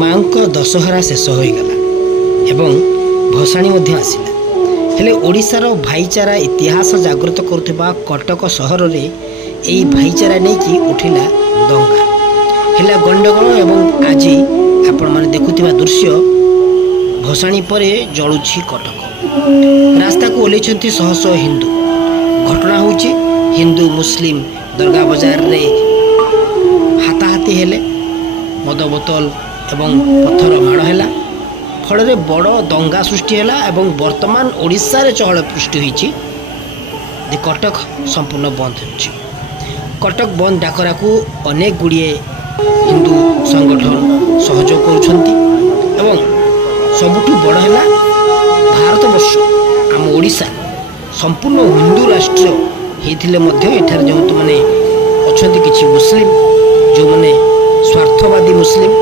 ମାଙ୍କ ଦଶହରା ଶେଷ ହୋଇଗଲା ଏବଂ ଭସାଣି ମଧ୍ୟ ଆସିଲା। ହେଲେ ଓଡ଼ିଶାର ଭାଇଚାରା ଇତିହାସ ଜାଗ୍ରତ କରୁଥିବା କଟକ ସହରରେ ଏହି ଭାଇଚାରା ନେଇକି ଉଠିଲା ଦଙ୍ଗା, ହେଲା ଗଣ୍ଡଗୋଳ। ଏବଂ ଆଜି ଆପଣମାନେ ଦେଖୁଥିବା ଦୃଶ୍ୟ, ଭସାଣି ପରେ ଜଳୁଛି କଟକ। ରାସ୍ତାକୁ ଓହ୍ଲାଇଛନ୍ତି ଶହ ଶହ ହିନ୍ଦୁ। ଘଟଣା ହେଉଛି ହିନ୍ଦୁ ମୁସଲିମ ଦରଗା ବଜାରରେ ହାତାହାତି ହେଲେ, ମଦ ବୋତଲ ଏବଂ ପଥର ମାଡ଼ ହେଲା। ଫଳରେ ବଡ଼ ଦଙ୍ଗା ସୃଷ୍ଟି ହେଲା ଏବଂ ବର୍ତ୍ତମାନ ଓଡ଼ିଶାରେ ଚହଳ ସୃଷ୍ଟି ହୋଇଛି ଯେ କଟକ ସମ୍ପୂର୍ଣ୍ଣ ବନ୍ଦ ହେଉଛି। କଟକ ବନ୍ଦ ଡାକରାକୁ ଅନେକ ଗୁଡ଼ିଏ ହିନ୍ଦୁ ସଂଗଠନ ସହଯୋଗ କରୁଛନ୍ତି ଏବଂ ସବୁଠୁ ବଡ଼ ହେଲା ଭାରତବର୍ଷ, ଆମ ଓଡ଼ିଶା ସମ୍ପୂର୍ଣ୍ଣ ହିନ୍ଦୁ ରାଷ୍ଟ୍ର ହେଇଥିଲେ ମଧ୍ୟ ଏଠାରେ ଯେଉଁମାନେ ଅଛନ୍ତି କିଛି ମୁସଲିମ, ଯେଉଁମାନେ ସ୍ୱାର୍ଥବାଦୀ ମୁସଲିମ,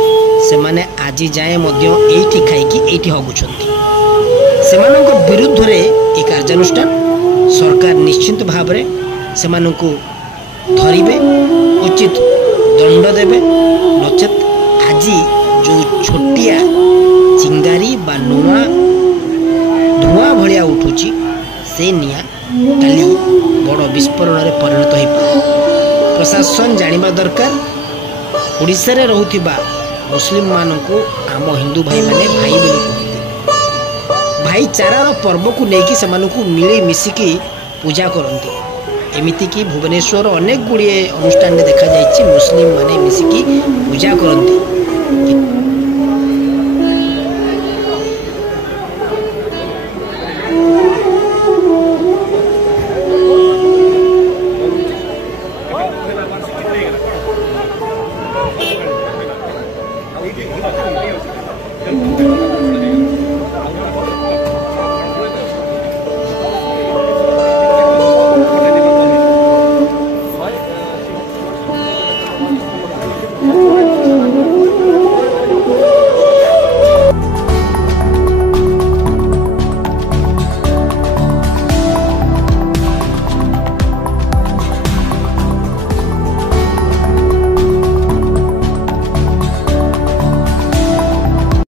ସେମାନେ ଆଜି ଯାଏଁ ମଧ୍ୟ ଏଇଠି ଖାଇକି ଏଇଠି ହଗୁଛନ୍ତି। ସେମାନଙ୍କ ବିରୁଦ୍ଧରେ ଏ କାର୍ଯ୍ୟାନୁଷ୍ଠାନ ସରକାର ନିଶ୍ଚିତ ଭାବରେ ସେମାନଙ୍କୁ ଧରିବେ, ଉଚିତ ଦଣ୍ଡ ଦେବେ। ନଚେତ୍ ଆଜି ଯେଉଁ ଛୋଟିଆ ଚିଙ୍ଗାରି ବା ନୂଆ ଧୂଆଁ ଭଳିଆ ଉଠୁଛି, ସେ ନିଆଁ କାଲି ବଡ଼ ବିସ୍ଫୋରଣରେ ପରିଣତ ହୋଇପାରେ। ପ୍ରଶାସନ ଜାଣିବା ଦରକାର, ଓଡ଼ିଶାରେ ରହୁଥିବା ମୁସଲିମମାନଙ୍କୁ ଆମ ହିନ୍ଦୁ ଭାଇମାନେ ଭାଇ ବୋଲି କୁହନ୍ତି। ଭାଇଚାରାର ପର୍ବକୁ ନେଇକି ସେମାନଙ୍କୁ ମିଳିମିଶିକି ପୂଜା କରନ୍ତି। ଏମିତିକି ଭୁବନେଶ୍ୱର ଅନେକ ଗୁଡ଼ିଏ ଅନୁଷ୍ଠାନରେ ଦେଖାଯାଇଛି ମୁସଲିମମାନେ ମିଶିକି ପୂଜା କରନ୍ତି।